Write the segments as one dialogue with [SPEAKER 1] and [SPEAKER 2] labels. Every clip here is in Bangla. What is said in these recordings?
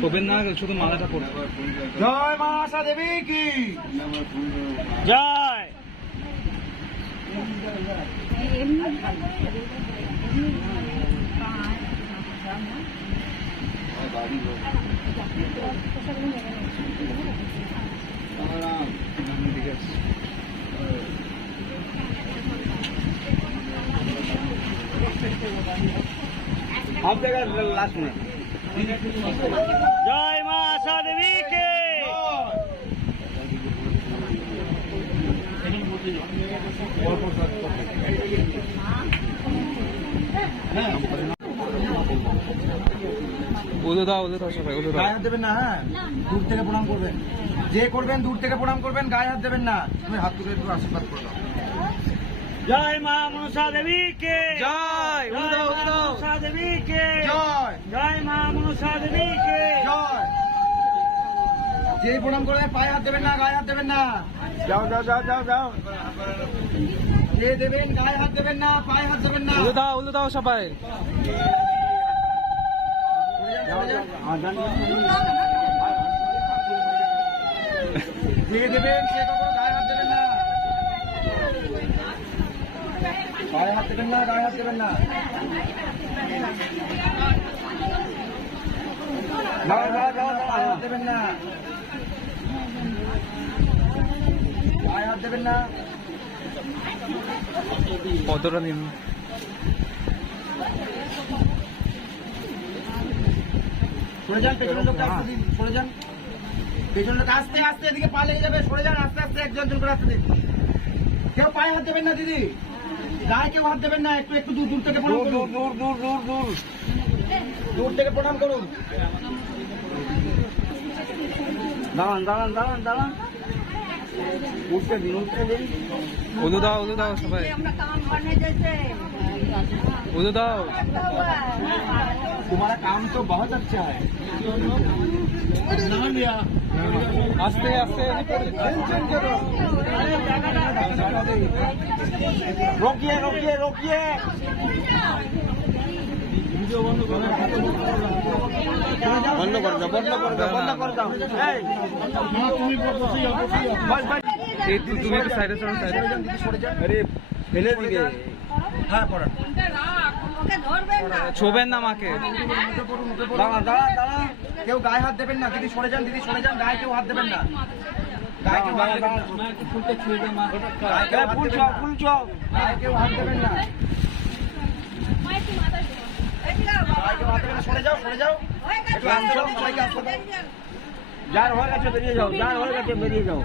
[SPEAKER 1] শোবেন না শুধু মালাটা পড়বে
[SPEAKER 2] জয় মা আশা দেবী কি
[SPEAKER 1] জয়
[SPEAKER 2] आप जगह लास्ट में
[SPEAKER 1] জয় মা আশা দেবীকে উদো দাও উদো দাও সবাই উদো
[SPEAKER 2] গায়ে হাত দেবেন না হ্যাঁ? দূর থেকে প্রণাম করবেন। যে করবেন দূর থেকে প্রণাম করবেন গায়ে হাত দেবেন না। তুমি হাত তুলে একটু আশীর্বাদ করে দাও।
[SPEAKER 1] জয় মা মনসা দেবীকে।
[SPEAKER 2] জয় উদো দাও উদো দাও
[SPEAKER 1] মনসা দেবীকে।
[SPEAKER 2] জয়।
[SPEAKER 1] জয় মা মনসা দেবীকে।
[SPEAKER 2] জয়। যে প্রণাম করবেন পায়ে হাত দেবেন না গায়ে হাত দেবেন না। যাও যাও যাও যাও যাও। যে দেবেন গায়ে হাত দেবেন না পায়ে হাত দেবেন না।
[SPEAKER 1] উদো দাও উদো দাও সবাই।
[SPEAKER 2] যে দেবেন সে কখনো গায়ে হাত দেবেন না। গায়ে হাত দেবেন না গায়ে হাত দেবেন না। গায়ে হাত দেবেন না। গায়ে হাত দেবেন না।
[SPEAKER 1] পদটা নিন
[SPEAKER 2] সরে যান পেছনের লোকটা আস্তে দিন সরে যান। পেছনের লোক আস্তে আস্তে এদিকে পা লেগে যাবে সরে যান আস্তে আস্তে একজন জন করে আস্তে দিন। কেউ পায়ে হাত দেবেন না দিদি। গায়ে কেউ হাত দেবেন না একটু একটু দূর দূর থেকে প্রণাম করুন দূর দূর দূর দূর দূর থেকে প্রণাম করুন দাঁড়ান দাঁড়ান দাঁড়ান দাঁড়ান উঠতে দিন উঠতে দিন
[SPEAKER 1] উদো দাও উদো দাও সবাই উদো দাও
[SPEAKER 2] तुम्हारा काम तो बहुत अच्छा है
[SPEAKER 1] আস্তে আস্তে
[SPEAKER 2] রোকিয়ে রোকিয়ে রোকিয়ে। বন্ধ দাও বন্ধ দাও বন্ধ দাও।
[SPEAKER 1] তুমি সাইডে সাইডে।
[SPEAKER 2] আরে ফেলে দিবে। হ্যাঁ পড়া।
[SPEAKER 1] ছোবেন না মাকে
[SPEAKER 2] দাঁড়া দাঁড়া। কেউ গায়ে হাত দেবেন না। দিদি সরে যান দিদি সরে যান। গায়ে কেউ হাত দেবেন না।
[SPEAKER 3] যার হয়ে গেছে বেরিয়ে যাও যার হয়ে গেছে বেরিয়ে যাও।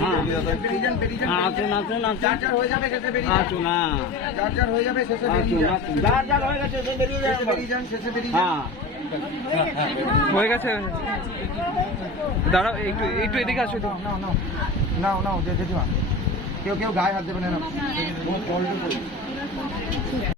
[SPEAKER 3] হ্যাঁ। আসুন আসুন আসুন।
[SPEAKER 2] হয়ে যাবে শেষে বেরিয়ে
[SPEAKER 3] আসুন হ্যাঁ।
[SPEAKER 2] যার যার হয়ে যাবে শেষে বেরিয়ে যান।
[SPEAKER 3] যার যার হয়ে গেছে বেরিয়ে
[SPEAKER 2] বেরিয়ে যান শেষে বেরিয়ে যান।
[SPEAKER 3] হ্যাঁ।
[SPEAKER 1] হয়ে গেছে? দাঁড়াও, একটু একটু এদিকে আসো
[SPEAKER 2] না না না না জেঠিমা, কেউ কেউ গায়ে হাত দেবে না।